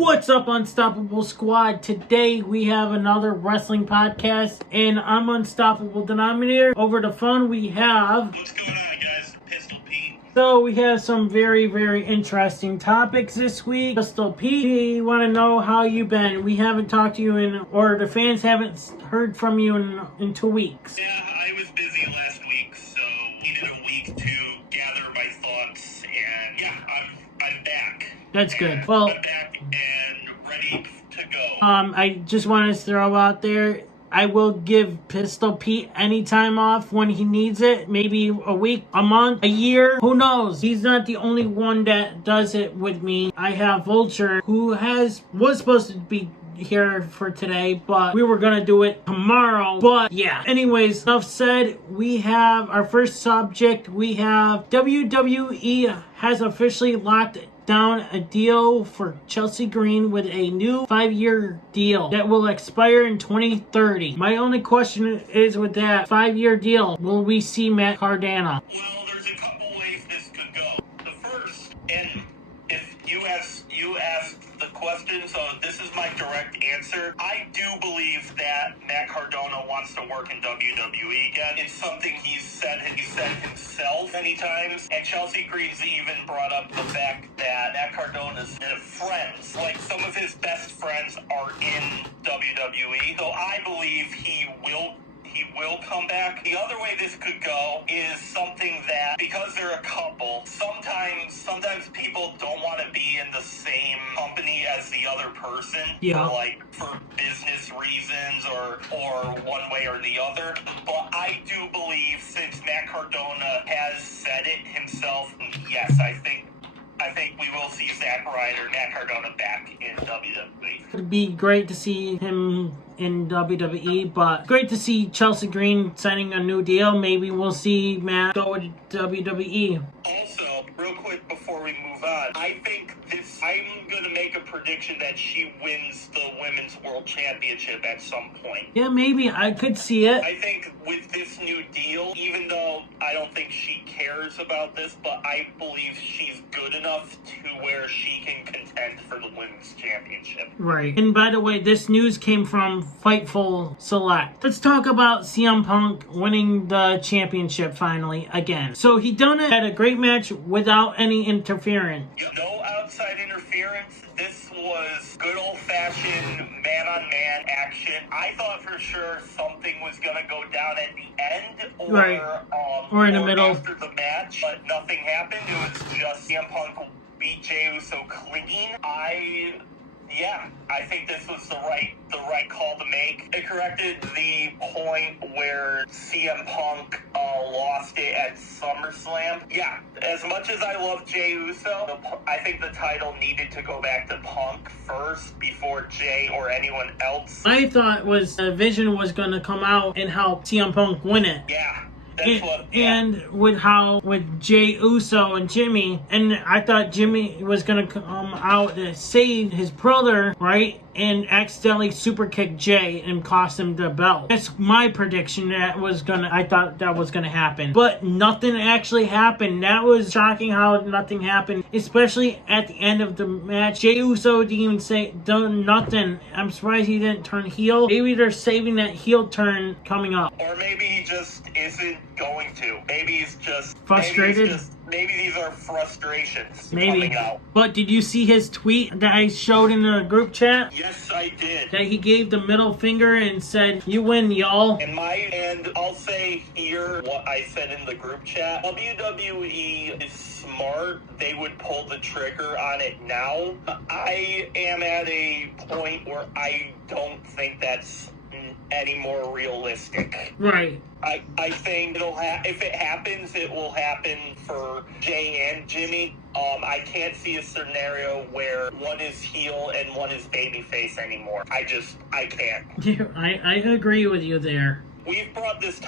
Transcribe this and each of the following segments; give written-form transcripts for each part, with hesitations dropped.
What's up, Unstoppable Squad? Today we have another wrestling podcast, and I'm Unstoppable Denominator. Over the phone we have... What's going on, guys? Pistol Pete. So we have some very interesting topics this week. Pistol Pete, we want to know how you've been. We haven't talked to you or the fans haven't heard from you in 2 weeks. Yeah, I was busy last week, so needed a week to gather my thoughts, and yeah, I'm back. That's good. Well, I'm back and ready to go. I just want to throw out there, I will give Pistol Pete any time off when he needs it. Maybe a week, a month, a year. Who knows? He's not the only one that does it with me. I have Vulture, who was supposed to be here for today, but we were gonna do it tomorrow. But yeah, anyways, enough said. We have our first subject. We have WWE has officially locked down a deal for Chelsea Green with a new 5-year deal that will expire in 2030. My only question is, with that 5-year deal, will we see Matt Cardona? Well, there's a couple ways this could go. The first, and if you asked the question, so this is my direct answer. I do believe that Matt Cardona wants to work in WWE again. It's something he said himself many times, and Chelsea Green's even brought up the fact that Matt Cardona's friends, like some of his best friends, are in WWE. So I believe he will come back. The other way this could go is something that, because they're a couple, sometimes people don't want to be in the same company as the other person, for business reasons or one way or the other. But I do believe, since Matt Cardona has said it himself, yes, I think we will see Zack Ryder, Matt Cardona back in WWE. It'd be great to see him in WWE, but great to see Chelsea Green signing a new deal. Maybe we'll see Matt go with WWE. Also, real quick before we move on, I'm going to make a prediction that she wins the Women's World Championship at some point. Yeah, maybe. I could see it. I think with this new deal, even though I don't think she cares about this, but I believe she's good enough to where she can contend for the Women's Championship. Right. And by the way, this news came from Fightful Select. Let's talk about CM Punk winning the championship finally again. So he done it, had a great match without any interference. No outside interference. This was good old-fashioned man-on-man action. I thought for sure something was going to go down at the end or in the middle after the match, but nothing happened. It was just CM Punk beat Jey Uso clean. I think this was the right call to make. It corrected the point where CM Punk lost it at SummerSlam. Yeah, as much as I love Jey Uso, I think the title needed to go back to Punk first before Jey or anyone else. I thought Vision was going to come out and help CM Punk win it. Yeah. And with Jey Uso and Jimmy, and I thought Jimmy was gonna come out to save his brother, right? And accidentally super kick Jey and cost him the belt. That's my prediction. I thought that was gonna happen, but nothing actually happened. That was shocking how nothing happened, especially at the end of the match. Jey Uso didn't even say nothing. I'm surprised he didn't turn heel. Maybe they're saving that heel turn coming up, or maybe he just isn't going to. Maybe he's just frustrated. Maybe these are frustrations coming out. But did you see his tweet that I showed in the group chat? Yes, I did. That he gave the middle finger and said, "You win, y'all." And I'll say here what I said in the group chat. WWE is smart. They would pull the trigger on it now. I am at a point where I don't think that's any more realistic. Right. I think if it happens, it will happen for Jey and Jimmy. I can't see a scenario where one is heel and one is babyface anymore. I can't. Yeah, I agree with you there. we've brought this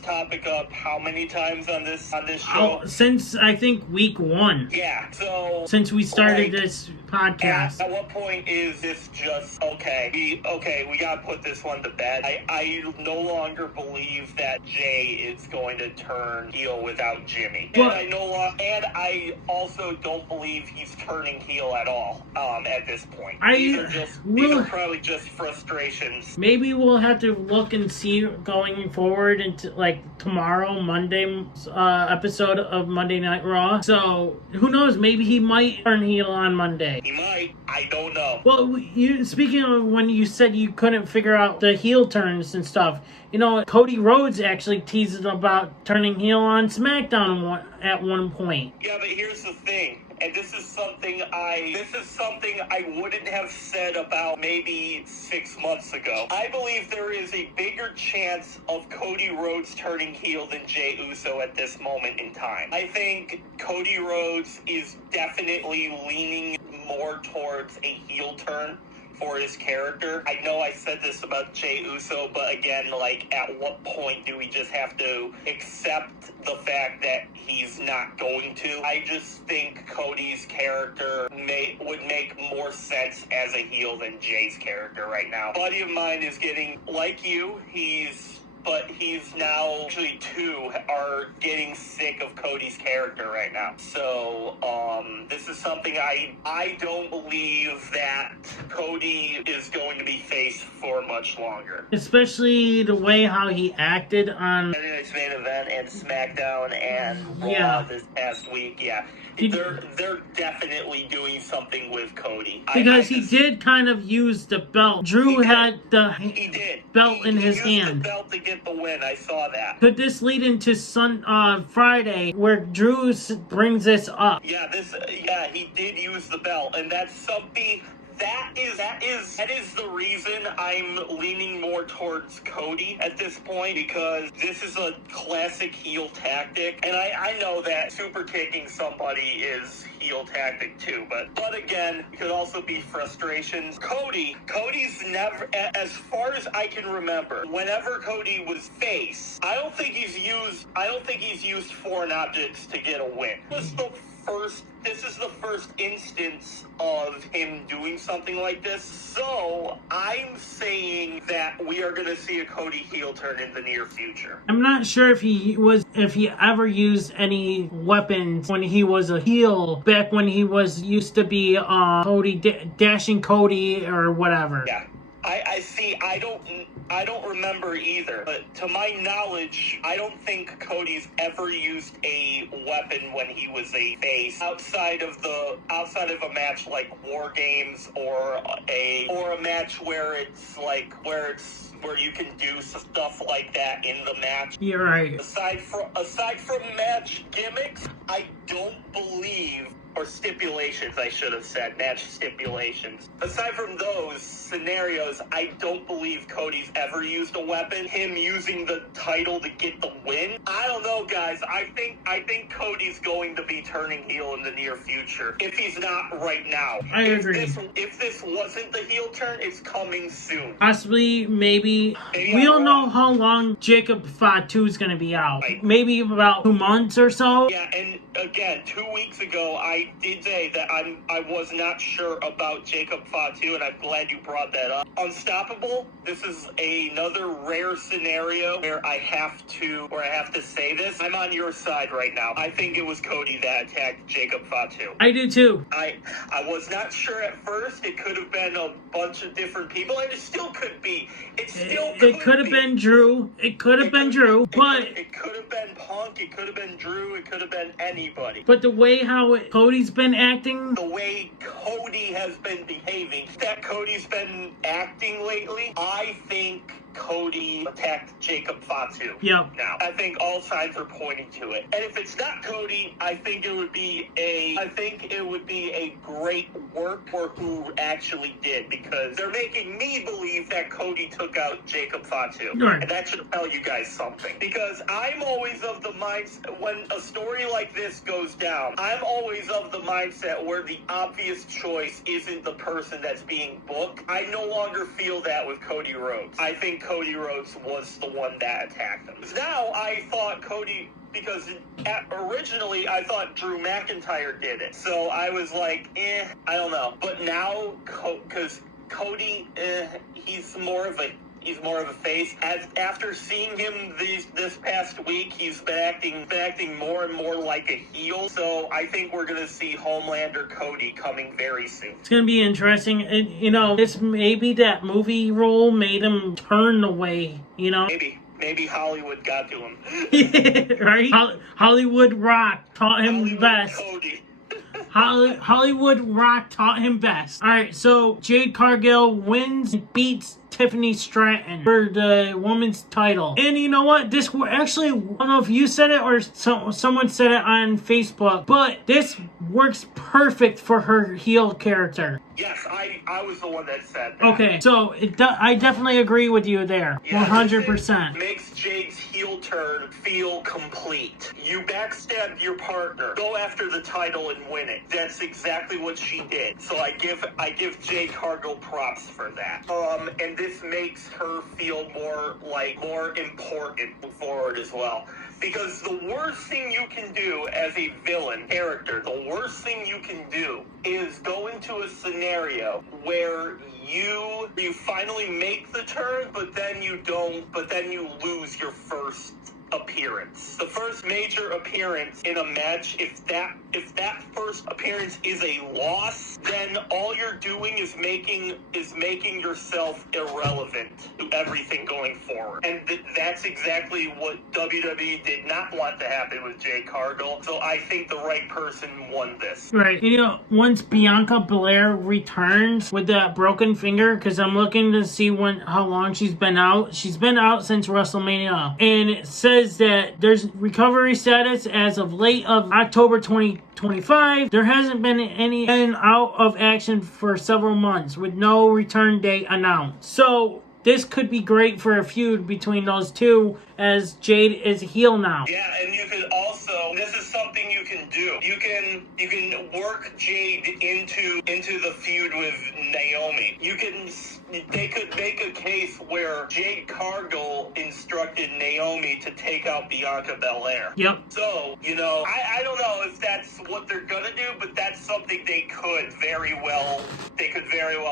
topic up how many times on this show? Since I think week 1. Yeah. So since we started this podcast. At what point is this just okay? We gotta put this one to bed. I no longer believe that Jey is going to turn heel without Jimmy, and I also don't believe he's turning heel at all. At this point, these are probably just frustrations. Maybe we'll have to look and see going forward into like tomorrow, Monday's episode of Monday Night Raw. So who knows? Maybe he might turn heel on Monday. He might. I don't know. Well, speaking of when you said you couldn't figure out the heel turns and stuff, you know, Cody Rhodes actually teased about turning heel on SmackDown at one point. Yeah, but here's the thing. And this is something I wouldn't have said about maybe 6 months ago. I believe there is a bigger chance of Cody Rhodes turning heel than Jey Uso at this moment in time. I think Cody Rhodes is definitely leaning more towards a heel turn for his character. I know I said this about Jey Uso, but again, like, at what point do we just have to accept the fact that he's not going to? I just think Cody's character would make more sense as a heel than Jey's character right now. A buddy of mine is getting, like you, but he's now, actually two are getting sick of Cody's character right now. So, this is something I don't believe that Cody is going to be faced for much longer. Especially the way how he acted on Saturday's main event and SmackDown and Raw this past week, yeah. They're definitely doing something with Cody. Because he did kind of use the belt. Drew had the belt in his hand. He used the belt to get the win. I saw that. Could this lead into Friday where Drew brings this up? Yeah, he did use the belt, and that's something. That is the reason I'm leaning more towards Cody at this point, because this is a classic heel tactic, and I know that super kicking somebody is heel tactic too, but again, it could also be frustrations. Cody's never, as far as I can remember, whenever Cody was face, I don't think he's used foreign objects to get a win. This is the first instance of him doing something like this. So I'm saying that we are going to see a Cody heel turn in the near future. I'm not sure if he ever used any weapons when he was a heel, back when he used to be Cody dashing Cody or whatever. Yeah. I don't remember either, but to my knowledge, I don't think Cody's ever used a weapon when he was a face outside of a match like War Games or a match where you can do stuff like that in the match. You're right. Aside from match gimmicks, I don't believe, or stipulations, I should have said, match stipulations. Aside from those scenarios, I don't believe Cody's ever used a weapon. Him using the title to get the win, I don't know, guys. I think Cody's going to be turning heel in the near future, if he's not right now. I agree. If this wasn't the heel turn, it's coming soon. Possibly, maybe we don't know how long Jacob Fatu is going to be out. Right. Maybe about 2 months or so. Yeah, and again, 2 weeks ago, I did say that I was not sure about Jacob Fatu, and I'm glad you brought that up. Unstoppable, this is another rare scenario where I have to say this. I'm on your side right now. I think it was Cody that attacked Jacob Fatu. I do too. I was not sure at first. It could have been a bunch of different people, and it still could be. It could have been Drew. It could have been Drew, but it could have been Punk. It could have been Drew. It could have been anybody. But the way how Cody's been acting, the way Cody has been behaving, that Cody's been acting lately, I think Cody attacked Jacob Fatu. Yep. Now, I think all signs are pointing to it. And if it's not Cody, I think it would be a great work for who actually did, because they're making me believe that Cody took out Jacob Fatu. Right. And that should tell you guys something. Because I'm always of the mindset, when a story like this this goes down, I'm always of the mindset where the obvious choice isn't the person that's being booked. I no longer feel that with Cody Rhodes. I think Cody Rhodes was the one that attacked him. Now, I thought Cody... Because originally I thought Drew McIntyre did it. So I was like, I don't know. But now, because Cody, he's more of a face. After seeing him this past week, he's been acting more and more like a heel. So I think we're gonna see Homelander Cody coming very soon. It's gonna be interesting. And, you know, this maybe that movie role made him turn away. You know, Maybe Hollywood got to him. Right? Hollywood Rock taught him Hollywood best. Cody. Hollywood Rock taught him best. Alright, so Jade Cargill wins and beats Tiffany Stratton for the women's title. And you know what? This actually, I don't know if you said it or someone said it on Facebook, but this works perfect for her heel character. Yes, I was the one that said that. Okay, so I definitely agree with you there. Yeah, 100%. Makes Jade's heel turn feel complete. You backstabbed your partner. Go after the title and win it. That's exactly what she did. So I give Jade Cargill props for that. And this makes her feel more important forward as well. Because the worst thing you can do as a villain character, the worst thing you can do is go into a scenario where you finally make the turn, but then you lose your first appearance. The first major appearance in a match, if that first appearance is a loss, then all you're doing is making yourself irrelevant to everything going forward. And that's exactly what WWE did not want to happen with Jade Cargill. So I think the right person won this. Right. You know, once Bianca Belair returns with that broken finger, because I'm looking to see how long she's been out. She's been out since WrestleMania. And it says that there's recovery status as of late of October 2025. There hasn't been any out of action for several months with no return date announced. So this could be great for a feud between those two as Jade is heel now. Yeah, and you could also, this is something you can do. You can work Jade into the feud with Naomi. They could make a case where Jade Cargill instructed Naomi to take out Bianca Belair. Yep. So, you know, I don't know if that's what they're gonna do, but that's something they could very well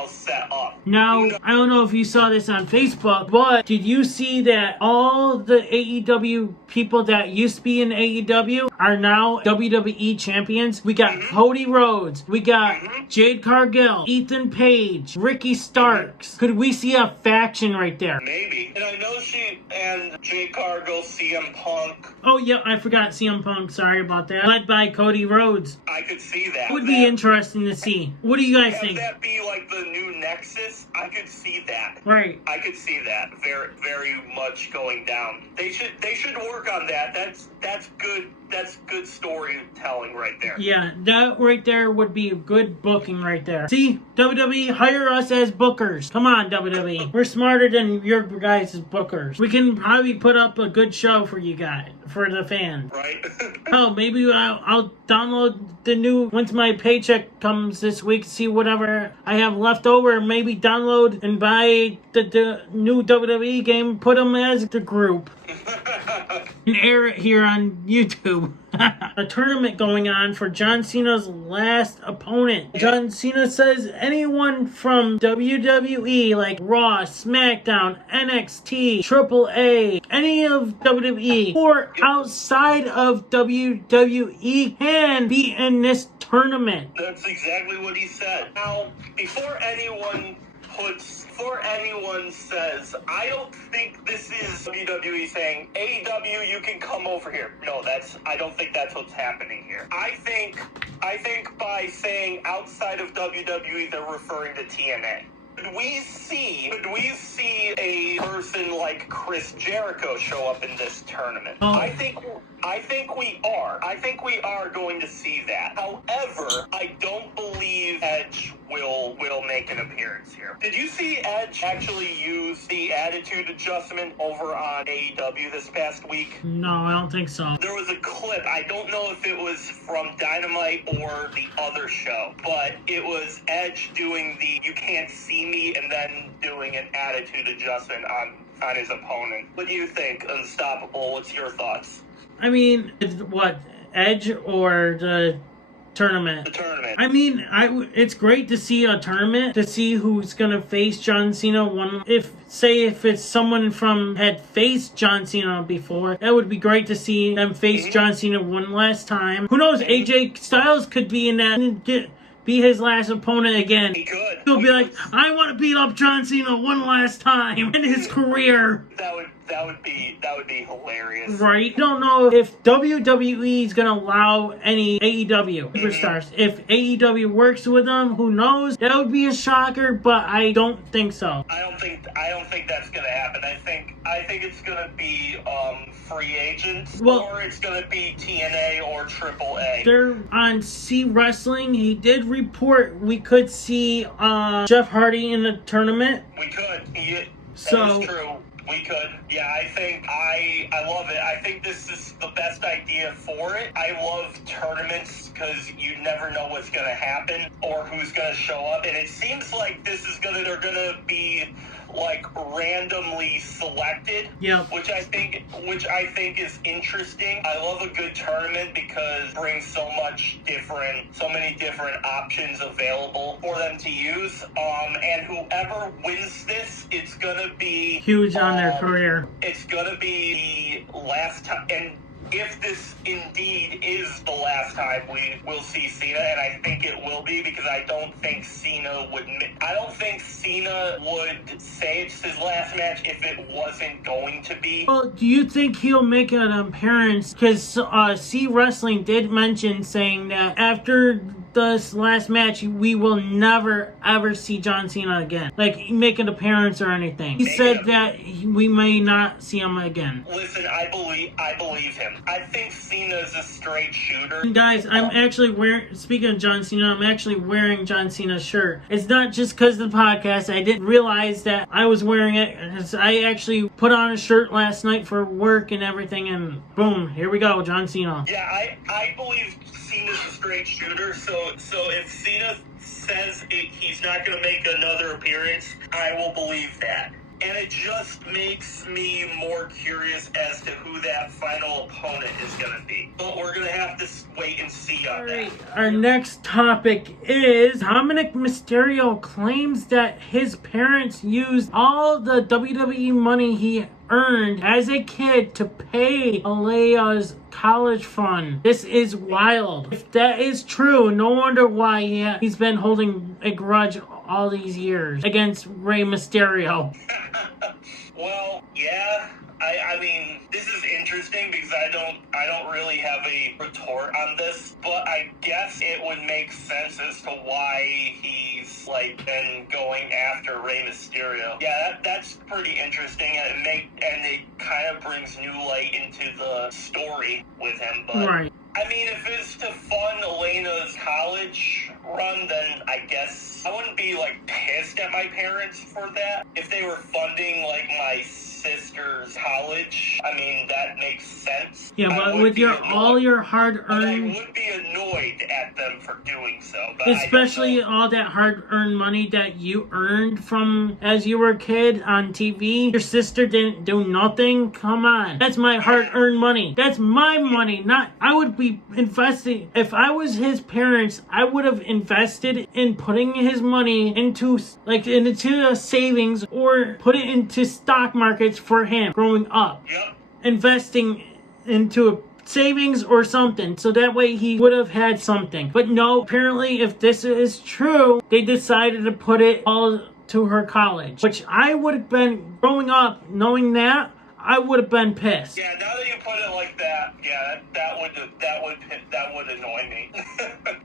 set up. Now, I don't know if you saw this on Facebook, but did you see that all the AEW people that used to be in AEW are now WWE champions? We got Cody Rhodes, we got Jade Cargill, Ethan Page, Ricky Starks. Could we see a faction right there? Maybe. And I know she and Jade Cargill, CM Punk. Oh yeah, I forgot CM Punk. Sorry about that. Led by Cody Rhodes. I could see that. Would be interesting to see. What do you guys think? Have that be like the new Nexus? I could see that. Right. I could see that very, very much going down. They should work on that. That's good. That's good storytelling right there. Yeah, that right there would be a good booking right there. See, WWE, hire us as bookers. Come on, WWE. We're smarter than your guys as bookers. We can probably put up a good show for you guys, for the fans. Right. Oh, maybe I'll download the new, once my paycheck comes this week, see whatever I have left over, maybe download and buy the new WWE game, put them as the group. And air it here on YouTube. A tournament going on for John Cena's last opponent. John Cena says anyone from WWE like Raw, SmackDown, NXT, AAA, any of WWE or outside of WWE can be in this tournament. That's exactly what he said. Now, before anyone says, I don't think this is WWE saying, AEW, you can come over here. No, I don't think that's what's happening here. I think by saying outside of WWE, they're referring to TNA. Could we see a person like Chris Jericho show up in this tournament? Oh. I think we are. I think we are going to see that. However, I don't believe Edge will make an appearance here. Did you see Edge actually use the attitude adjustment over on AEW this past week? No, I don't think so. There was a clip, I don't know if it was from Dynamite or the other show, but it was Edge doing the "you can't see me" and then doing an attitude adjustment on his opponent. What do you think, Unstoppable? What's your thoughts? I mean, what, Edge or the tournament? The tournament. I mean, it's great to see a tournament, to see who's gonna face John Cena. If it's someone had faced John Cena before, that would be great to see them face John Cena one last time. Who knows? AJ Styles could be in that and be his last opponent again. He could. He'll be like, I want to beat up John Cena one last time in his career. That would be hilarious. Right? I don't know if WWE is going to allow any AEW superstars. If AEW works with them, who knows? That would be a shocker, but I don't think so. I don't think that's going to happen. I think it's going to be free agents, or it's going to be TNA or AAA. They're on C Wrestling. He did report we could see Jeff Hardy in the tournament. We could. That is true. We could. Yeah, I think I love it. I think this is the best idea for it. I love tournaments because you never know what's going to happen or who's going to show up. And it seems like they're going to be like randomly selected. Yeah. Which I think is interesting. I love a good tournament because it brings so many different options available for them to use. And whoever wins this, it's gonna be huge on their career. It's gonna be the last time, and if this indeed is the last time we will see Cena, and I think it will be, because I don't think Cena would say it's his last match if it wasn't going to be. Well, do you think he'll make an appearance? Because C Wrestling did mention saying that after this last match, we will never ever see John Cena again. Like, make an appearance or anything. He said that we may not see him again. Listen, I believe him. I think Cena's a straight shooter. And guys, I'm actually speaking of John Cena, I'm actually wearing John Cena's shirt. It's not just because of the podcast. I didn't realize that I was wearing it. I actually put on a shirt last night for work and everything, and boom, here we go, John Cena. Yeah, I believe Cena's a straight shooter, so if Cena says he's not going to make another appearance, I will believe that. And it just makes me more curious as to who that final opponent is going to be. But we're going to have to wait and see on that. Our next topic is Dominik Mysterio claims that his parents used all the WWE money he earned as a kid to pay Aalyah's college fund. This is wild. If that is true, no wonder why he's been holding a grudge all these years against Rey Mysterio. Well, yeah. I mean, this is interesting because I don't really have a retort on this, but I guess it would make sense as to why he's been going after Rey Mysterio. Yeah, that's pretty interesting, and it kind of brings new light into the story with him. But right. I mean, if it's to fund Aalyah's college run, then I guess I wouldn't be pissed at my parents for that. If they were funding my sister's college, I mean, that makes sense. Yeah, but with all your hard-earned... I would be annoyed at them for doing so. But especially all that hard-earned money that you earned from as you were a kid on TV. Your sister didn't do nothing? Come on. That's my hard-earned money. That's my money. I would be investing. If I was his parents, I would have invested in putting his money into a savings or put it into stock markets for him growing up. Yep. Investing into a savings or something, so that way he would have had something. But no, apparently if this is true, they decided to put it all to her college, which I would have been, growing up knowing that, I would have been pissed. Yeah, now that you put it like that, yeah, that would annoy me.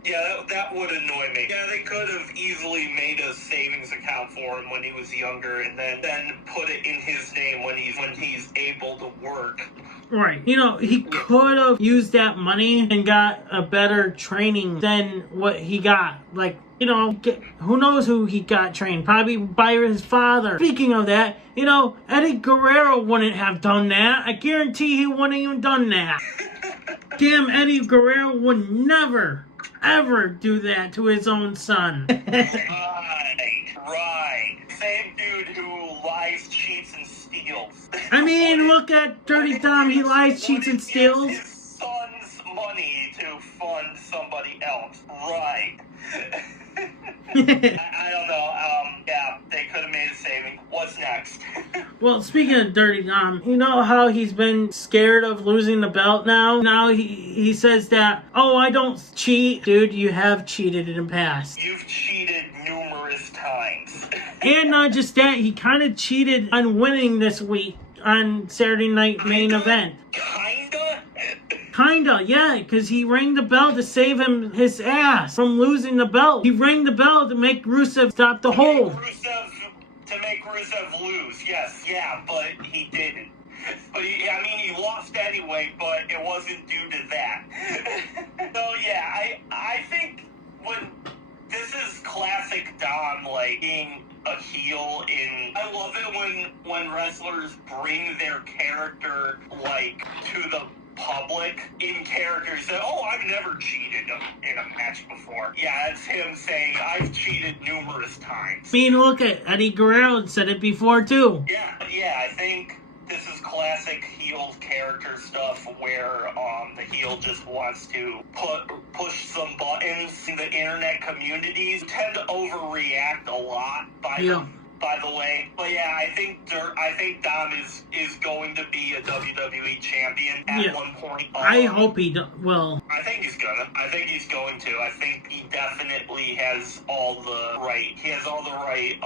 Yeah, that would annoy me. Yeah, they could have easily made a savings account for him when he was younger, and then put it in his name when he's able to work. Right. You know, he could have used that money and got a better training than what he got. Like, you know, who knows who he got trained? Probably by his father. Speaking of that, you know, Eddie Guerrero wouldn't have done that. I guarantee he wouldn't even done that. Damn, Eddie Guerrero would never, ever do that to his own son. Right. Same dude who lies, cheats, and steals. I mean, look at Dirty Dom. He lies, cheats, and steals. His son's money to fund somebody else. Right. I don't know. Yeah, they could have made a saving. What's next? Well, speaking of Dirty Dom, you know how he's been scared of losing the belt now? Now he says that, oh, I don't cheat. Dude, you have cheated in the past. You've cheated numerous times. And not just that, he kind of cheated on winning this week on Saturday Night Main Event. Kinda, yeah, because he rang the bell to save his ass from losing the belt. He rang the bell to make Rusev stop the hold. To make Rusev lose, yes, yeah, but he didn't. But he lost anyway, but it wasn't due to that. So yeah, I think this is classic Dom, like being a heel I love it when wrestlers bring their character like to the public in characters that, oh, I've never cheated in a match before. Yeah, that's him saying, I've cheated numerous times. I mean, look at Eddie Guerrero said it before, too. Yeah, I think this is classic heel character stuff where the heel just wants to push some buttons. The internet communities tend to overreact a lot by the way. But yeah, I think Dom is going to be a WWE champion at one point. I hope he will. I think he's gonna. I think he's going to. I think he definitely has all the right. He has all the right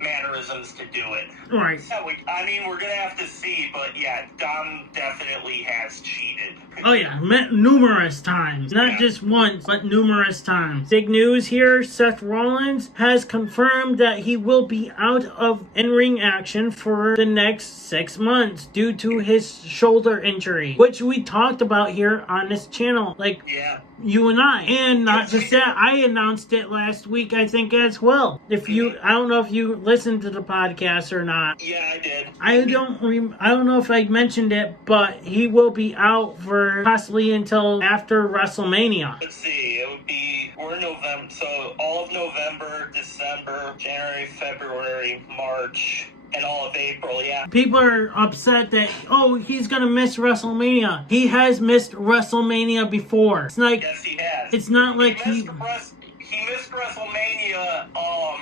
mannerisms to do it. Right. Yeah, we're gonna have to see. But yeah, Dom definitely has cheated. Oh yeah, numerous times. Not just once, but numerous times. Big news here, Seth Rollins has confirmed that he will be out of in-ring action for the next 6 months due to his shoulder injury, which we talked about here on this channel. You and I. And not just that, I announced it last week, I think, as well. I don't know if you listened to the podcast or not. Yeah, I did. I don't know if I mentioned it, but he will be out for possibly until after WrestleMania. Let's see, we're in November, so all of November, December, January, February, March, and all of April, yeah. People are upset that, he's gonna miss WrestleMania. He has missed WrestleMania before. It's like, yes, he has. It's not like he missed WrestleMania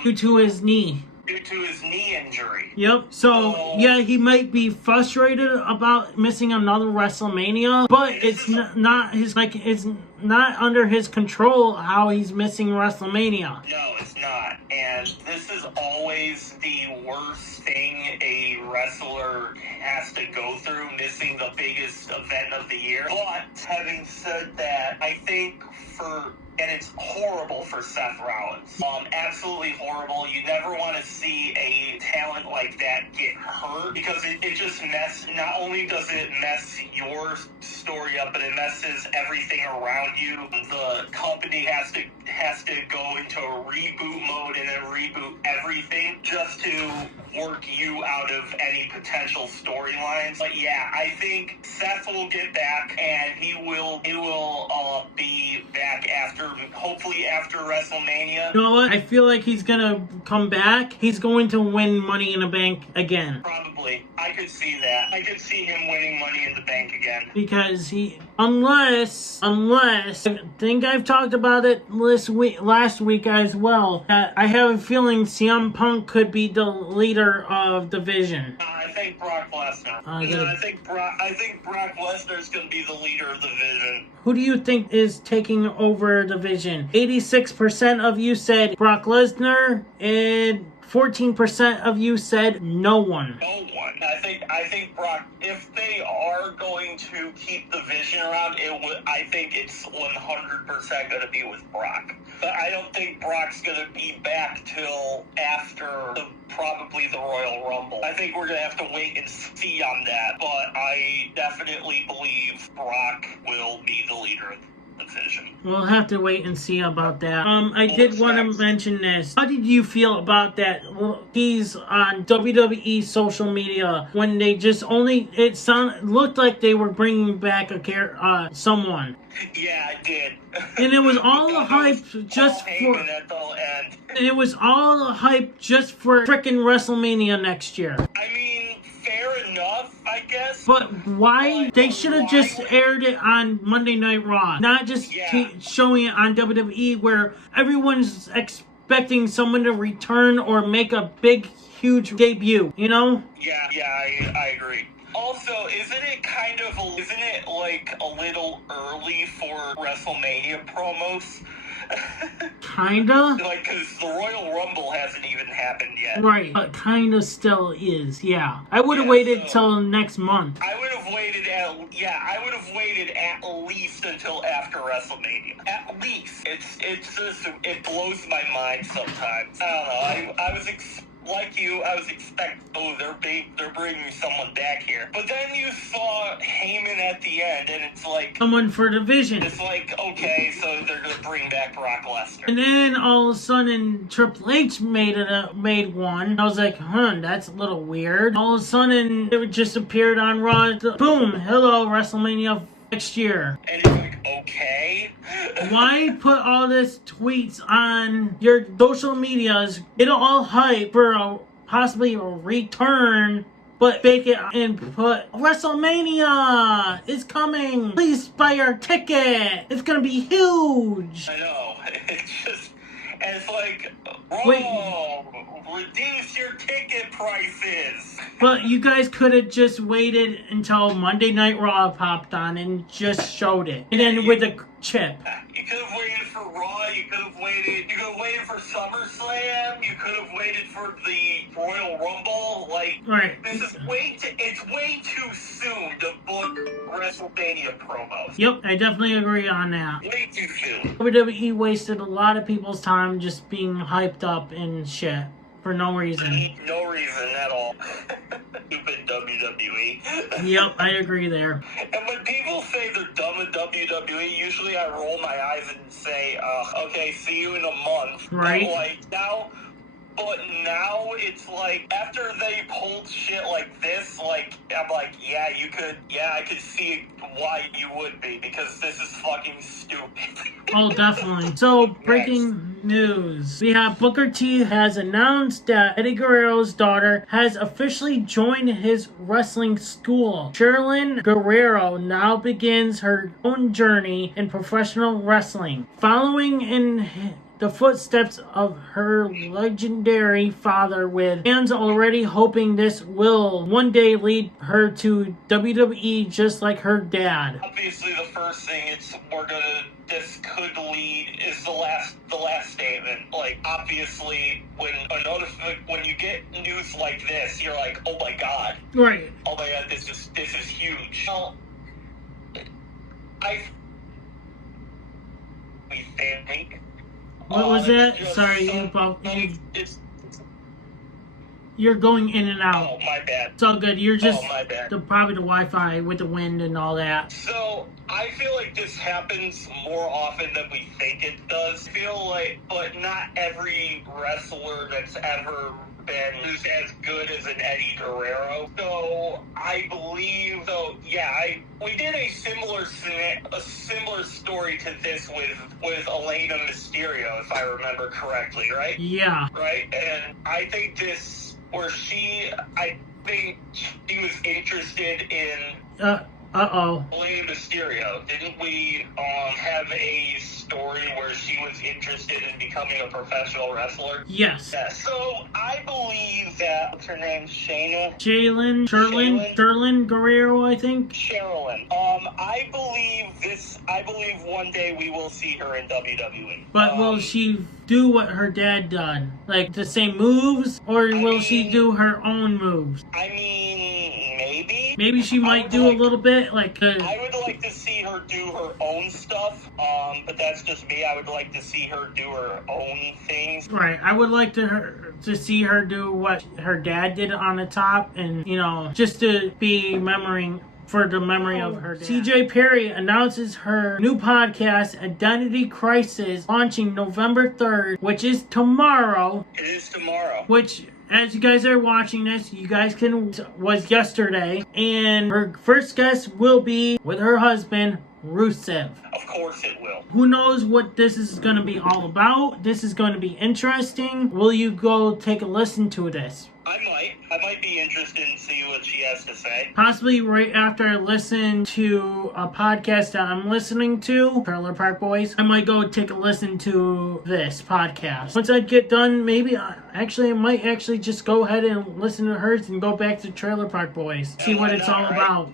due to his knee. Due to his knee injury. Yep. So yeah, he might be frustrated about missing another WrestleMania, but it's not under his control how he's missing WrestleMania. No, it's not. And this is always the worst thing a wrestler has to go through, missing the biggest event of the year. But having said that, I think and it's horrible for Seth Rollins. Absolutely horrible. You never want to see a talent like that get hurt because it just not only does it mess your story up, but it messes everything around you. The company has to go into a reboot mode and then reboot everything just to work you out of any potential storylines. But yeah, I think Seth will get back and he will be back hopefully after WrestleMania. You know what? I feel like he's gonna come back. He's going to win Money in the Bank again. Probably. I could see that. I could see him winning Money in the Bank again. Because unless, I think I've talked about it last week as well, I have a feeling CM Punk could be the leader of Division. I think Brock Lesnar. I think Brock Lesnar is going to be the leader of the Division. Who do you think is taking over Division? 86% of you said Brock Lesnar, and 14% of you said no one. No one. I think Brock, if they are going to keep the Vision around, I think it's 100% going to be with Brock. but I don't think Brock's gonna be back till after probably the Royal Rumble. I think we're gonna have to wait and see on that, but I definitely believe Brock will be the leader of the division. We'll have to wait and see about that. I did want to mention this. How did you feel about that? Well, he's on WWE social media when they just only looked like they were bringing back someone. Yeah, I did. And it was all the hype just for. And it was all the hype just for frickin' WrestleMania next year. I mean, fair enough, I guess. But why? They should have just aired it on Monday Night Raw, not just showing it on WWE, where everyone's expecting someone to return or make a big, huge debut. You know? Yeah, I agree. Also, isn't it like a little early for WrestleMania promos? Kinda? Like, because the Royal Rumble hasn't even happened yet. Right, but kinda still is, yeah. I would have waited till next month. I would have waited at least until after WrestleMania. At least. It's just, it blows my mind sometimes. I don't know, I was expecting, they're bringing someone back here. But then you saw Heyman at the end, and it's like... someone for division. It's like, okay, so they're going to bring back Brock Lesnar. And then all of a sudden, Triple H made one. I was like, that's a little weird. All of a sudden, it just appeared on Raw. Boom, hello, WrestleMania next year. And it's like, okay. Why put all this tweets on your social medias, get all hype for possibly a return, but fake it and put WrestleMania is coming. Please buy our ticket. It's gonna be huge. I know. It's just, and it's like, reduce your ticket prices. But you guys could have just waited until Monday Night Raw popped on and just showed it. And then with a chip. You could have waited for Raw, you could have waited for SummerSlam, you could have waited for the Royal Rumble. Like, right. It's way too soon to book WrestleMania promos. Yep, I definitely agree on that. Way too soon. WWE wasted a lot of people's time just being hyped up and shit. For no reason. No reason at all. Stupid WWE. Yep, I agree there. And when people say they're done with WWE, usually I roll my eyes and say, okay, see you in a month. Right. But now it's like, after they pulled shit like this, like, I'm like, I could see why you would be, because this is fucking stupid. Oh, definitely. So, breaking news. We have Booker T has announced that Eddie Guerrero's daughter has officially joined his wrestling school. Sherilyn Guerrero now begins her own journey in professional wrestling. Following in the footsteps of her legendary father, with fans already hoping this will one day lead her to WWE just like her dad. Obviously, the first thing this could lead is the last statement. Like, obviously, when you get news like this, you're like, oh my god. Right. Oh my god, this is huge. Well, we think. What was that? Sorry, you're going in and out. Oh, my bad. It's all good. You're just my bad. Probably the Wi-Fi with the wind and all that. So, I feel like this happens more often than we think it does. But not every wrestler that's ever been as good as an Eddie Guerrero. So I believe, we did a similar story to this with Aalyah Mysterio, if I remember correctly, right? Yeah. Right, and I think I think she was interested in Aalyah Mysterio. Didn't we have a story where she was interested in becoming a professional wrestler? Yes. Yeah, so I believe that, what's her name, Shayna? Sherilyn Guerrero, I think. Sherilyn. I believe one day we will see her in WWE. But will she do what her dad done? Like the same moves? Or will she do her own moves? I mean, maybe. Maybe she might do a little bit, like... I would like to see her do her own stuff, but that's just me. I would like to see her do her own things. Right. I would like to see her do what her dad did on the top, and just to be for the memory of her dad. CJ Perry announces her new podcast, Identity Crisis, launching November 3rd, which is tomorrow. It is tomorrow. Which, as you guys are watching this, was yesterday. And her first guest will be with her husband, Rusev. Of course it will. Who knows what this is going to be all about? This is going to be interesting. Will you go take a listen to this? I might be interested in see what she has to say. Possibly right after I listen to a podcast that I'm listening to, Trailer Park Boys, I might go take a listen to this podcast. Once I get done, I might actually just go ahead and listen to hers and go back to Trailer Park Boys. See what it's all about.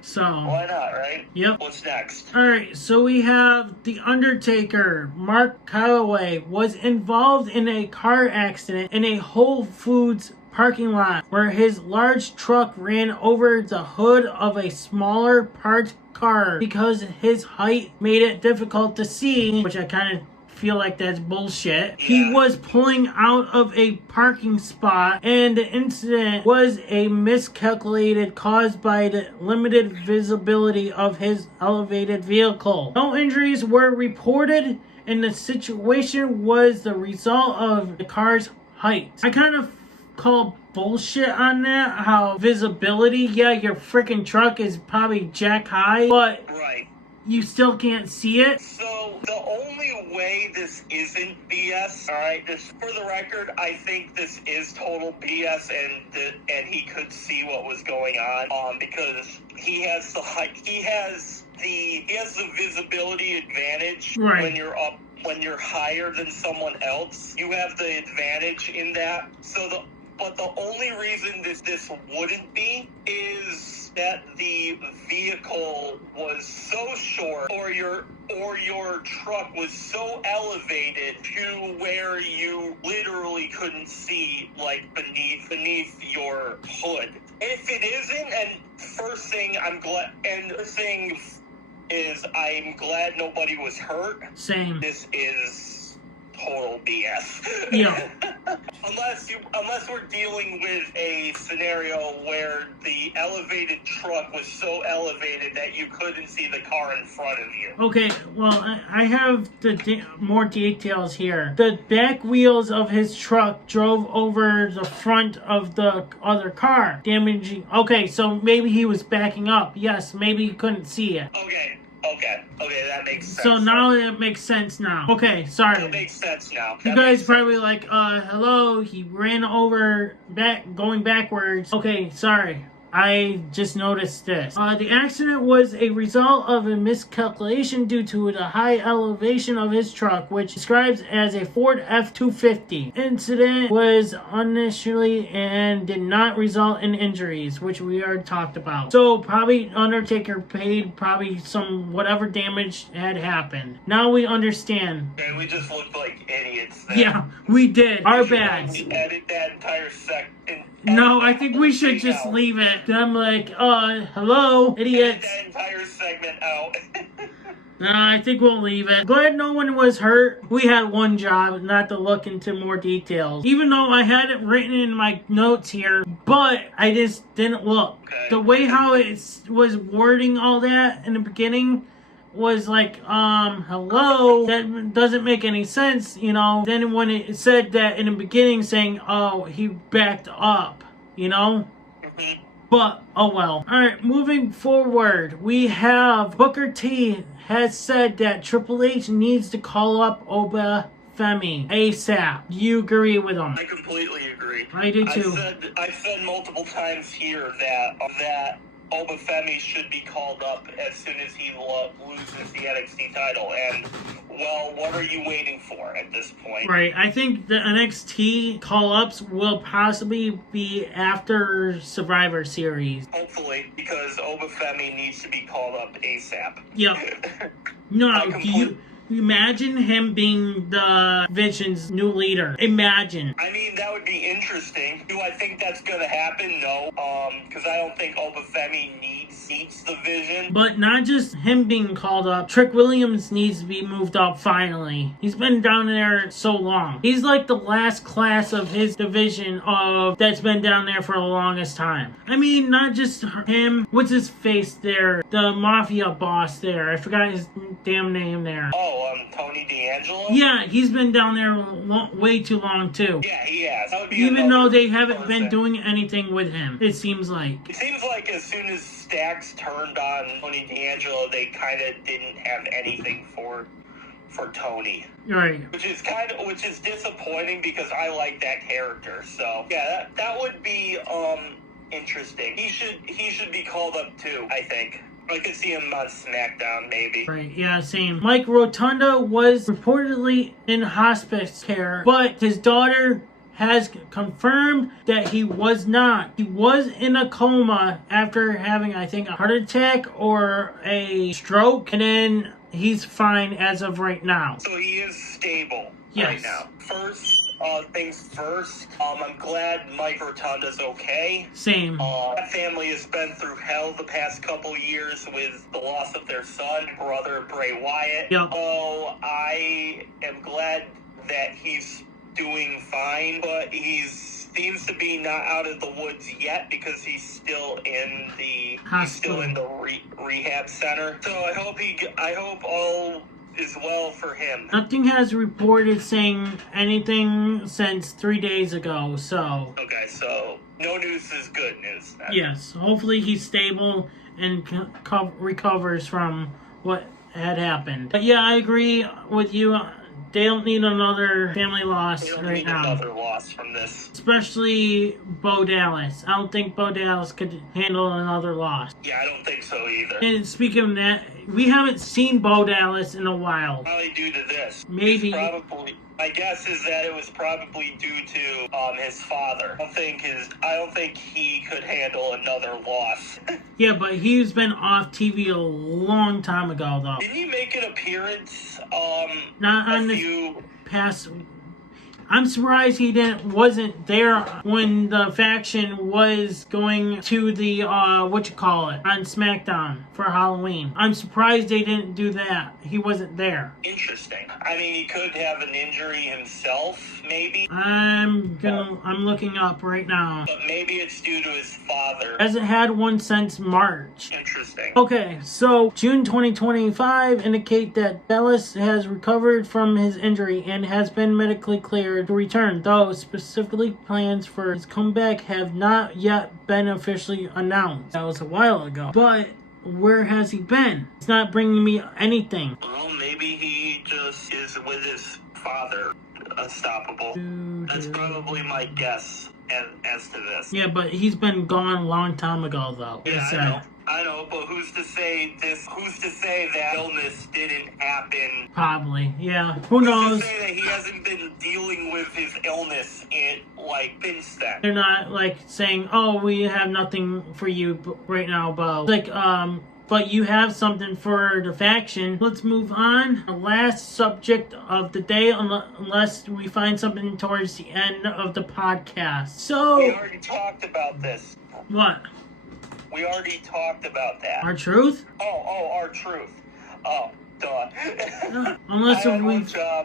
So why not, right? Yep. What's next? Alright, so we have The Undertaker. Mark Calloway was involved in a car accident in a Whole Foods parking lot where his large truck ran over the hood of a smaller parked car because his height made it difficult to see, which I kind of feel like that's bullshit. Yeah. He was pulling out of a parking spot, and the incident was a miscalculated caused by the limited visibility of his elevated vehicle. No injuries were reported, and the situation was the result of the car's height. I kind of call bullshit on that, how visibility, yeah, your freaking truck is probably jack high, but right. You still can't see it. So the only way this isn't BS, all right, just for the record, I think this is total BS, and he could see what was going on, because he has the visibility advantage. Right. When you're higher than someone else, you have the advantage in that. But the only reason this wouldn't be is that the vehicle was so short, or your truck was so elevated to where you literally couldn't see, like, beneath your hood. If it isn't, and first thing I'm nobody was hurt. Same. This is total BS. Yeah. Unless we're dealing with a scenario where the elevated truck was so elevated that you couldn't see the car in front of you. Okay, well, I have more details here. The back wheels of his truck drove over the front of the other car, damaging... Okay, so maybe he was backing up. Yes, maybe he couldn't see it. Okay, that makes sense. So now it makes sense now. Okay, sorry. That makes sense now. You guys probably like, hello, he ran over, going backwards. Okay, sorry. I just noticed this. The accident was a result of a miscalculation due to the high elevation of his truck, which describes as a Ford F-250. Incident was initially and did not result in injuries, which we already talked about. So probably Undertaker paid probably some whatever damage had happened. Now we understand. Okay, we just looked like idiots then. Yeah, we did. Our bad. We edit that entire segment. No, I think we should just leave it. I'm like, hello, idiots. Edit that entire segment out. No, I think we'll leave it. Glad no one was hurt. We had one job, not to look into more details. Even though I had it written in my notes here, but I just didn't look. Okay. The way how it was wording all that in the beginning was like, hello, that doesn't make any sense, Then when it said that in the beginning saying, oh, he backed up, Mm-hmm. But, oh well. Alright, moving forward, we have Booker T has said that Triple H needs to call up Oba Femi ASAP. Do you agree with him? I completely agree. I do too. I've said multiple times here that Oba Femi should be called up as soon as he loses the NXT title. And, well, what are you waiting for at this point? Right. I think the NXT call-ups will possibly be after Survivor Series. Hopefully, because Oba Femi needs to be called up ASAP. Yep. No, Imagine him being the Vision's new leader. Imagine. I mean, that would be interesting. Do I think that's gonna happen? No. Because I don't think Obafemi needs the Vision. But not just him being called up. Trick Williams needs to be moved up finally. He's been down there so long. He's like the last class of his division that's been down there for the longest time. I mean, not just him. What's his face there? The mafia boss there. I forgot his damn name there. Tony D'Angelo? Yeah, he's been down there way too long too. Yeah, he has. That would be even though they haven't been doing anything with him, it seems like. It seems like as soon as Stacks turned on Tony D'Angelo, they kind of didn't have anything for Tony. Right. Which is disappointing because I like that character. So yeah, that would be interesting. He should be called up too, I think. I could see him on SmackDown, maybe. Right, yeah, same. Mike Rotunda was reportedly in hospice care, but his daughter has confirmed that he was not. He was in a coma after having, I think, a heart attack or a stroke, and then he's fine as of right now. So he is stable right now. Things first, I'm glad Mike Rotunda's okay. Same. That family has been through hell the past couple years with the loss of their son, brother Bray Wyatt. Yep. So I am glad that he's doing fine, but he seems to be not out of the woods yet because he's still in the rehab center. So I hope all is well for him. Nothing has reported saying anything since 3 days ago, so... Okay, so no news is good news. Yes, hopefully he's stable and recovers from what had happened. But yeah, I agree with you. They don't need another family loss right now. They don't need another loss from this. Especially Bo Dallas. I don't think Bo Dallas could handle another loss. Yeah, I don't think so either. And speaking of that, we haven't seen Bo Dallas in a while. Probably due to this. Maybe. My guess is that it was probably due to his father. I don't think he could handle another loss. Yeah, but he's been off TV a long time ago, though. Didn't he make an appearance? Not on the past. I'm surprised he wasn't there when the faction was going to the on SmackDown for Halloween. I'm surprised they didn't do that. He wasn't there. Interesting. I mean, he could have an injury himself, maybe. I'm looking up right now. But maybe it's due to his father. Hasn't had one since March. Interesting. Okay, so June 2025 indicate that Dallas has recovered from his injury and has been medically cleared to return, though specifically plans for his comeback have not yet been officially announced. That was a while ago. But where has he been? It's not bringing me anything. Well, maybe he just is with his father, unstoppable. That's probably my guess as to this. Yeah, but he's been gone a long time ago, though. Yeah, I know, but who's to say that illness didn't happen? Probably, yeah. Who knows? Who's to say that he hasn't been dealing with his illness since then? They're not, saying, oh, we have nothing for you right now, Bo. But you have something for the faction. Let's move on. The last subject of the day, unless we find something towards the end of the podcast. So... We already talked about this. What? We already talked about that. R-Truth? Oh, R-Truth. Oh, duh.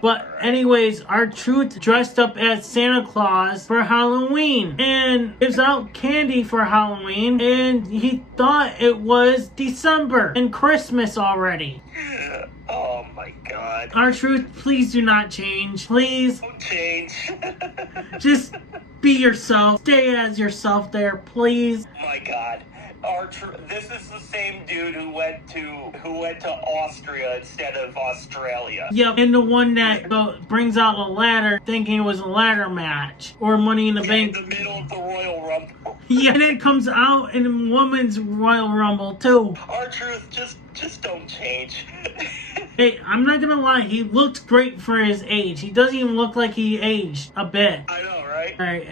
But anyways, R-Truth dressed up as Santa Claus for Halloween and gives out candy for Halloween, and he thought it was December and Christmas already. Oh my God. R-Truth, please do not change. Please. Don't change. Just be yourself. Stay as yourself there, please. Oh my God. This is the same dude who went to Austria instead of Australia. Yep, and the one that brings out a ladder thinking it was a ladder match or Money in the Bank. In the middle of the Royal Rumble. Yeah, and it comes out in the Women's Royal Rumble too. R-Truth, just don't change. Hey, I'm not gonna lie, he looks great for his age. He doesn't even look like he aged a bit. I know, right? Alright.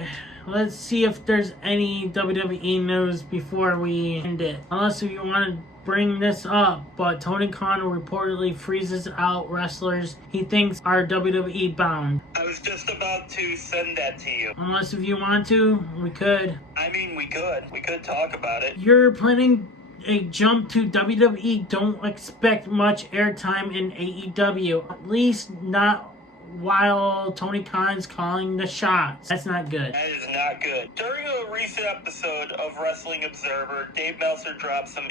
Let's see if there's any WWE news before we end it. Unless you want to bring this up, but Tony Khan reportedly freezes out wrestlers he thinks are WWE bound. I was just about to send that to you. Unless if you want to, we could. I mean, we could. We could talk about it. You're planning a jump to WWE. Don't expect much airtime in AEW. At least not while Tony Khan's calling the shots. That's not good. That is not good. During a recent episode of Wrestling Observer, Dave Meltzer dropped some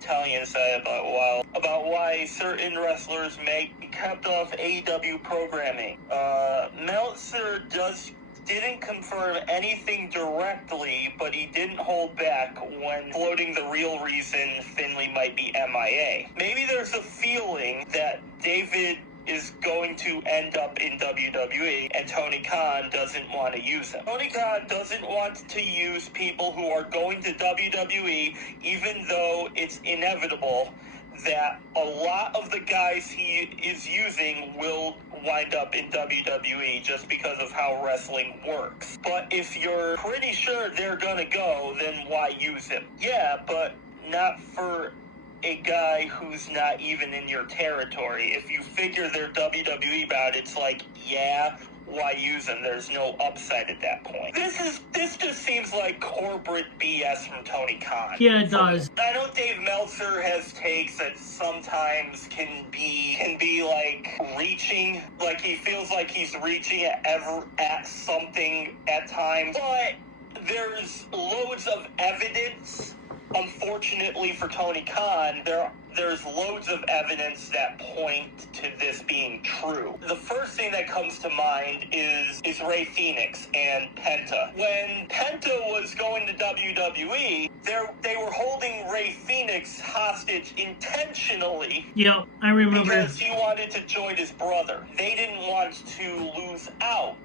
telling insight about why certain wrestlers may be kept off AEW programming. Meltzer didn't confirm anything directly, but he didn't hold back when floating the real reason Finlay might be MIA. Maybe there's a feeling that David is going to end up in WWE, and Tony Khan doesn't want to use him. Tony Khan doesn't want to use people who are going to WWE, even though it's inevitable that a lot of the guys he is using will wind up in WWE just because of how wrestling works. But if you're pretty sure they're gonna go, then why use him? Yeah, but not for a guy who's not even in your territory. If you figure they're WWE bound, it's like, yeah, why use them? There's no upside at that point. This just seems like corporate BS from Tony Khan. Yeah, it does. I know Dave Meltzer has takes that sometimes can be like reaching, like he feels like he's reaching at something at times, but there's loads of evidence. Unfortunately for Tony Khan, there's loads of evidence that point to this being true. The first thing that comes to mind is Rey Fenix and Penta. When Penta was going to WWE, they were holding Rey Fenix hostage intentionally. Yeah, I remember. Because he wanted to join his brother. They didn't want to lose out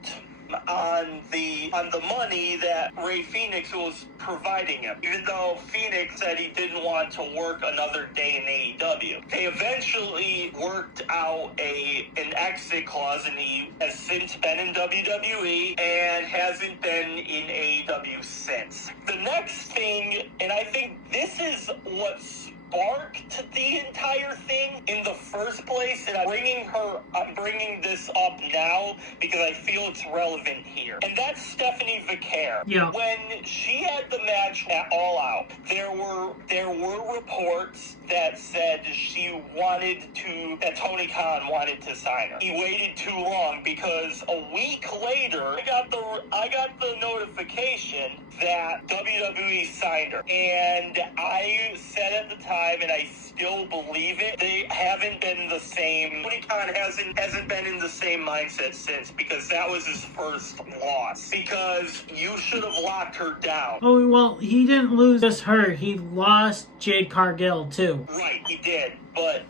on the money that Rey Fenix was providing him, even though Phoenix said he didn't want to work another day in AEW. They eventually worked out an exit clause, and he has since been in WWE and hasn't been in AEW since. The next thing, and I think this is what sparked the entire thing in the first place, and I'm bringing this up now because I feel it's relevant here, and that's Stephanie Vicaire. Yeah. When she had the match at All Out, there were reports that said that Tony Khan wanted to sign her. He waited too long because a week later, I got the notification that WWE signed her, and I said at the time, and I still believe it, they haven't been the same. Tony Khan hasn't been in the same mindset since, because that was his first loss. Because you should have locked her down. Oh, well, he didn't lose just her. He lost Jade Cargill, too. Right, he did. But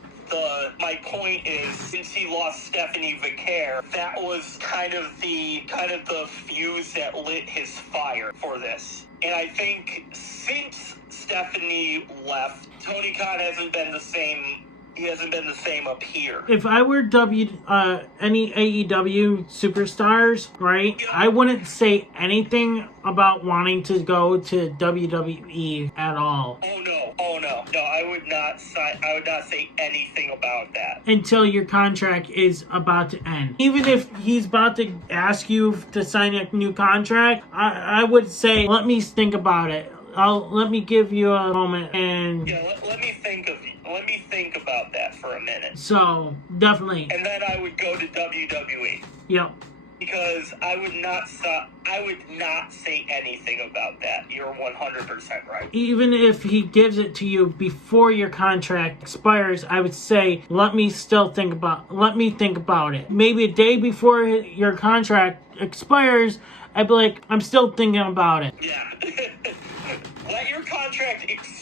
my point is, since he lost Stephanie Vicaire, that was kind of the fuse that lit his fire for this. And I think since Stephanie left, Tony Khan hasn't been the same. He hasn't been the same up here. If I were any AEW superstars, right, Yeah. I wouldn't say anything about wanting to go to WWE at all. Oh no, I would not say anything about that Until your contract is about to end. Even if he's about to ask you to sign a new contract, I would say, let me think about it. Let me give you a moment and... Yeah, let me think about that for a minute. So, definitely. And then I would go to WWE. Yep. Because I would not say anything about that. You're 100% right. Even if he gives it to you before your contract expires, I would say, let me think about it. Maybe a day before your contract expires, I'd be like, I'm still thinking about it. Yeah. Let your contract expire.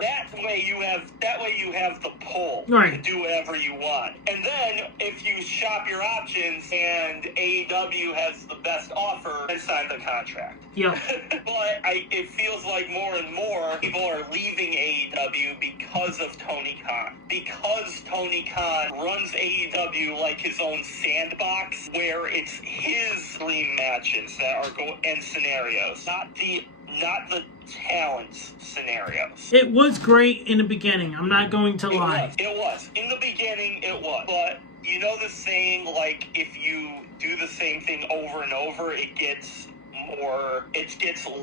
That way you have the pull Right. to do whatever you want. And then if you shop your options and AEW has the best offer, then sign the contract. Yep. But it feels like more and more people are leaving AEW because of Tony Khan. Because Tony Khan runs AEW like his own sandbox, where it's his dream matches that are and scenarios, not the talents scenarios. It was great in the beginning. I'm not going to lie. It was. In the beginning, it was. But you know the saying, like, if you do the same thing over and over, it gets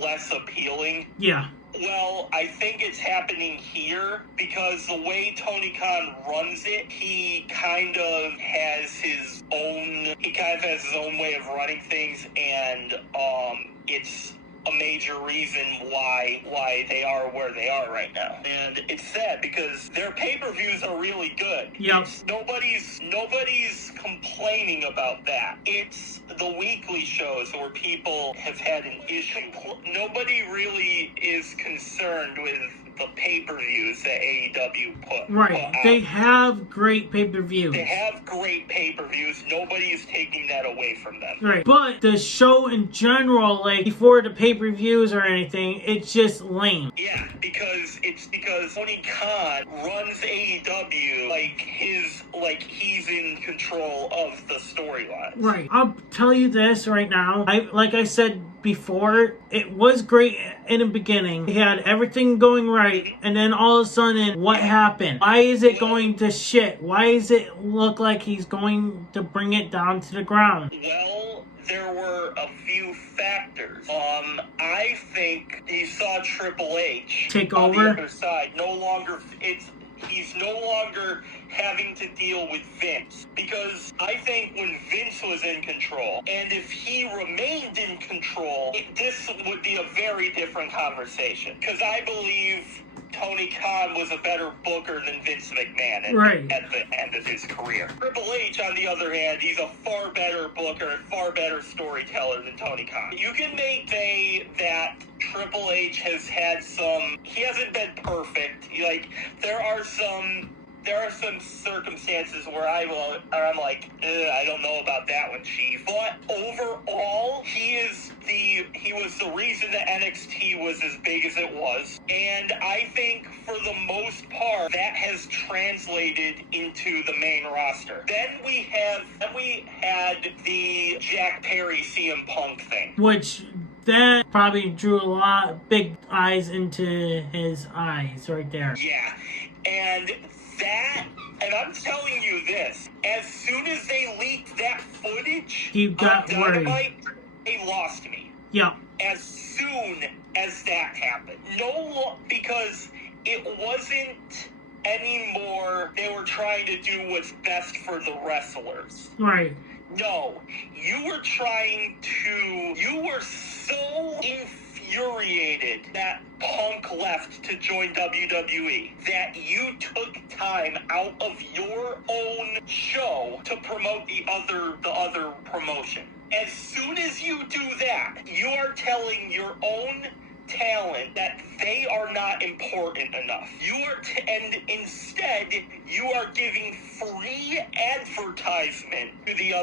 less appealing. Yeah. Well, I think it's happening here because the way Tony Khan runs it, he kind of has his own way of running things, and it's a major reason why they are where they are right now. And it's sad because their pay-per-views are really good. Yep. Nobody's complaining about that. It's the weekly shows where people have had an issue. Nobody really is concerned with the pay-per-views that AEW put out. They have great pay-per-views. They have great pay-per-views. Nobody is taking that away from them. Right. But the show in general, like, before the pay-per-views or anything, it's just lame. Yeah, because Tony Khan runs AEW like he's in control of the storyline. Right. I'll tell you this right now. Like I said before, it was great in the beginning. He had everything going right, and then all of a sudden, what happened? Why is it going to shit? Why does it look like he's going to bring it down to the ground? Well, there were a few factors. I think you saw Triple H take on over. The other side. He's no longer having to deal with Vince, because I think when Vince was in control, and if he remained in control, this would be a very different conversation, because I believe Tony Khan was a better booker than Vince McMahon at the end of his career. Triple H, on the other hand, he's a far better booker and far better storyteller than Tony Khan. You can say that Triple H has had he hasn't been perfect. Like, there are some circumstances where I'm like, I don't know about that one, Chief. But overall, he was the reason that NXT was as big as it was. And I think for the most part, that has translated into the main roster. Then we had the Jack Perry CM Punk thing. Which that probably drew a lot of big eyes into his eyes right there. Yeah. And I'm telling you this, as soon as they leaked that footage, he got worried. They lost me. Yeah. As soon as that happened. Because it wasn't anymore they were trying to do what's best for the wrestlers. Right. No. You were so infuriated that Punk left to join WWE that you took time out of your own show to promote the other promotion. As soon as you do that, you are telling your own talent that they are not important enough. And instead you are giving free advertisement to the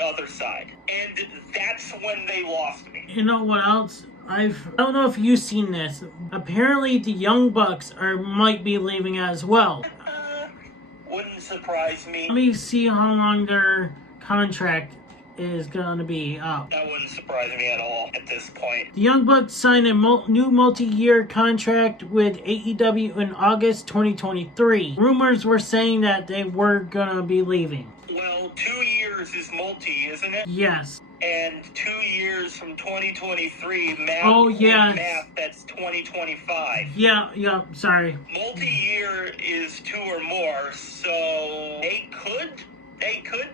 other side. And that's when they lost me. You know what else? I don't know if you've seen this. Apparently the Young Bucks might be leaving as well. Wouldn't surprise me. Let me see how long their contract is going to be up. That wouldn't surprise me at all at this point. The Young Bucks signed a new multi-year contract with AEW in August 2023. Rumors were saying that they were going to be leaving. Well, 2 years is multi, isn't it? Yes. And 2 years from 2023, math, that's 2025. Yeah, sorry. Multi-year is 2 or more, so they could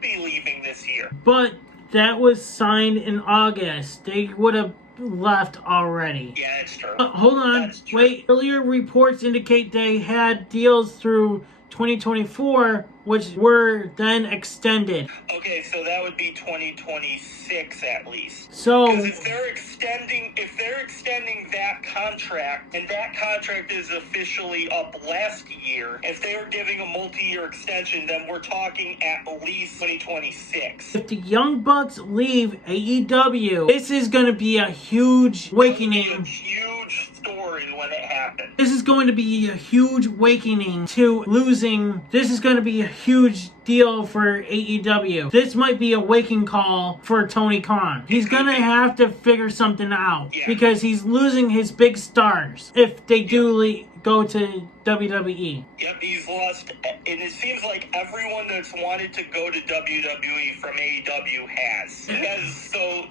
be leaving this year. But that was signed in August. They would have left already. Yeah, it's true. Hold on. Wait. Earlier reports indicate they had deals through 2024, which were then extended. Okay, so that would be 2026 at least. So because if they're extending that contract, and that contract is officially up last year, if they were giving a multi-year extension, then we're talking at least 2026. If the Young Bucks leave AEW, this is going to be a huge awakening. A huge story when it happens. This is going to be a huge awakening to losing. This is going to be a huge deal for AEW. This might be a waking call for Tony Khan. He's gonna have to figure something out because he's losing his big stars if they do go to WWE. Yep, he's lost, and it seems like everyone that's wanted to go to WWE from AEW has. Because so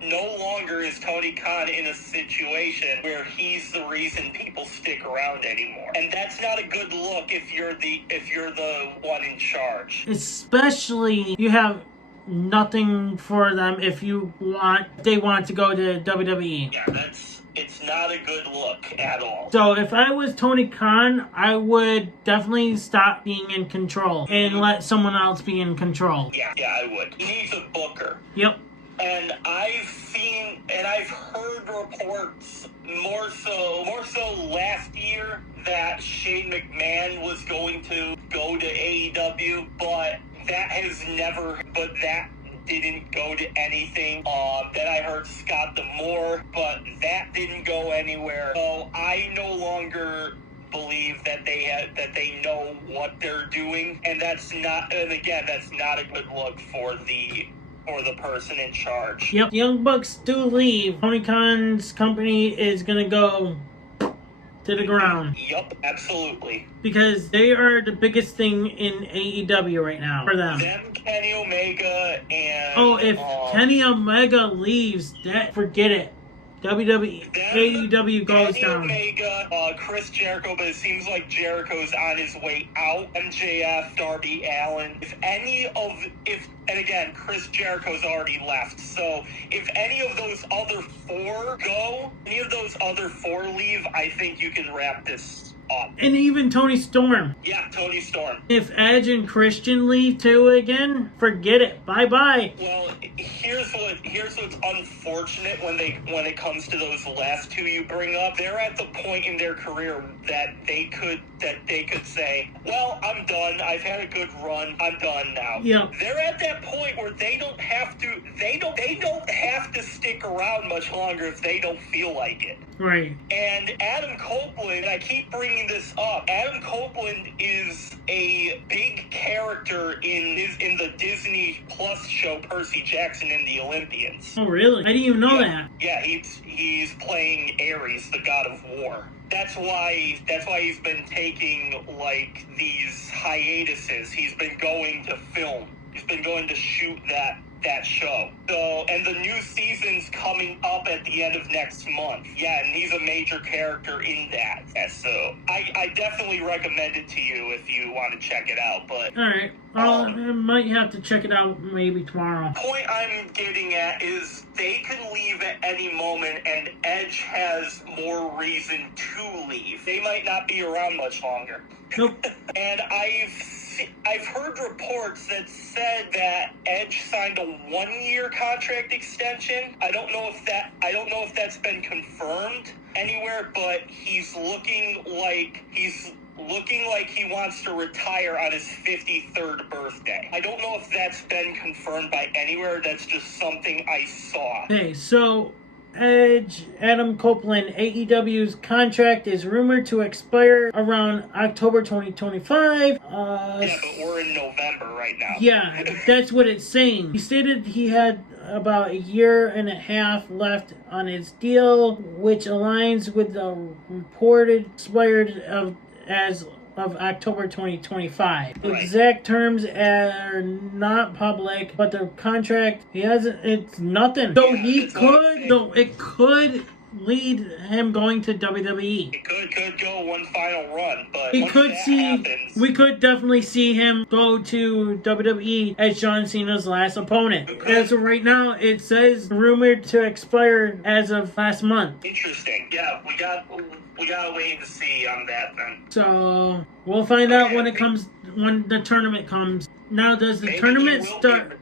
no longer is Tony Khan in a situation where he's the reason people stick around anymore, and that's not a good look if you're the one in charge. Especially you have nothing for them if they want to go to WWE. Yeah, it's not a good look at all. So if I was Tony Khan, I would definitely stop being in control and let someone else be in control. Yeah, I would. He needs a booker. Yep. And I've heard reports more so last year that Shane McMahon was going to go to AEW, but that didn't go to anything. Then I heard Scott D'Amore, but that didn't go anywhere. So I no longer believe that they know what they're doing, and that's not a good look for the person in charge. Yep. Young Bucks do leave. Tony Khan's company is gonna go to the ground. Yep, absolutely. Because they are the biggest thing in AEW right now for them. Kenny Omega, and if Kenny Omega leaves, forget it. AEW goes Kenny down. Omega, Chris Jericho, but it seems like Jericho's on his way out. MJF, Darby Allin. And again, Chris Jericho's already left. So if any of those other four leave, I think you can wrap this up. And even Tony Storm. Yeah, Tony Storm. If Edge and Christian leave too again, forget it. Bye-bye. Well, here's what's unfortunate when it comes to those last two you bring up. They're at the point in their career that they could say, well, I'm done. I've had a good run. I'm done now. Yeah. They're at that point where they don't have to stick around much longer if they don't feel like it. Right. And Adam Copeland, I keep bringing this up, Adam Copeland is a big character in the Disney Plus show Percy Jackson and the Olympians. Oh, really? I didn't even know that. Yeah, he's playing Ares, the god of war. That's why he's been taking these hiatuses. He's been going to film. He's been going to shoot that show. So, and the new season's coming up at the end of next month. Yeah, and he's a major character in that. Yeah, so I definitely recommend it to you if you want to check it out. But all right, I might have to check it out maybe tomorrow. The point I'm getting at is they can leave at any moment, and Edge has more reason to leave. They might not be around much longer. Nope. And I've heard reports that said that Edge signed a 1-year contract extension. I don't know if that's been confirmed anywhere, but he's looking like he wants to retire on his 53rd birthday. I don't know if that's been confirmed by anywhere. That's just something I saw. Okay, so Edge, Adam Copeland, AEW's contract is rumored to expire around October 2025. Yeah, but we're in November right now. Yeah, that's what it's saying. He stated he had about a year and a half left on his deal, which aligns with the reported expired as of October 2025. The exact terms are not public, but the contract it's nothing. So it could lead him going to WWE. It could go one final run, but we could definitely see him go to WWE as John Cena's last opponent. As of right now, it says rumored to expire as of last month. Interesting. Yeah, we gotta wait to see on that then. So we'll find out when the tournament comes. Now, does the tournament start?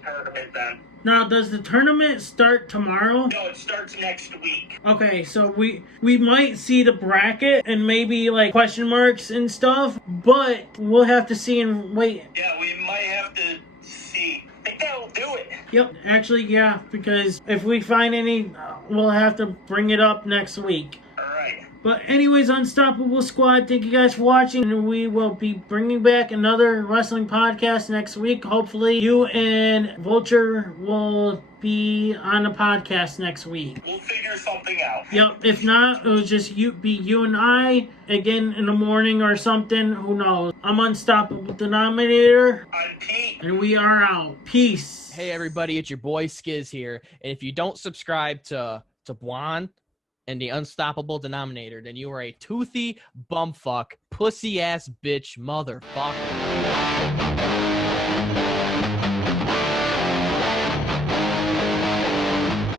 Now, does the tournament start tomorrow? No, it starts next week. Okay, so we might see the bracket and maybe question marks and stuff, but we'll have to see and wait. Yeah, we might have to see. I think that'll do it. Yep, actually, yeah, because if we find any, we'll have to bring it up next week. All right. But anyways, Unstoppable Squad, thank you guys for watching. And we will be bringing back another wrestling podcast next week. Hopefully you and Vulture will be on the podcast next week. We'll figure something out. Yep, if not, it was just you and I again in the morning or something. Who knows? I'm Unstoppable Denominator. I'm Pete. And we are out. Peace. Hey everybody, it's your boy Skiz here. And if you don't subscribe to Blonde and the Unstoppable Denominator, then you are a toothy bumfuck, pussy ass bitch motherfucker.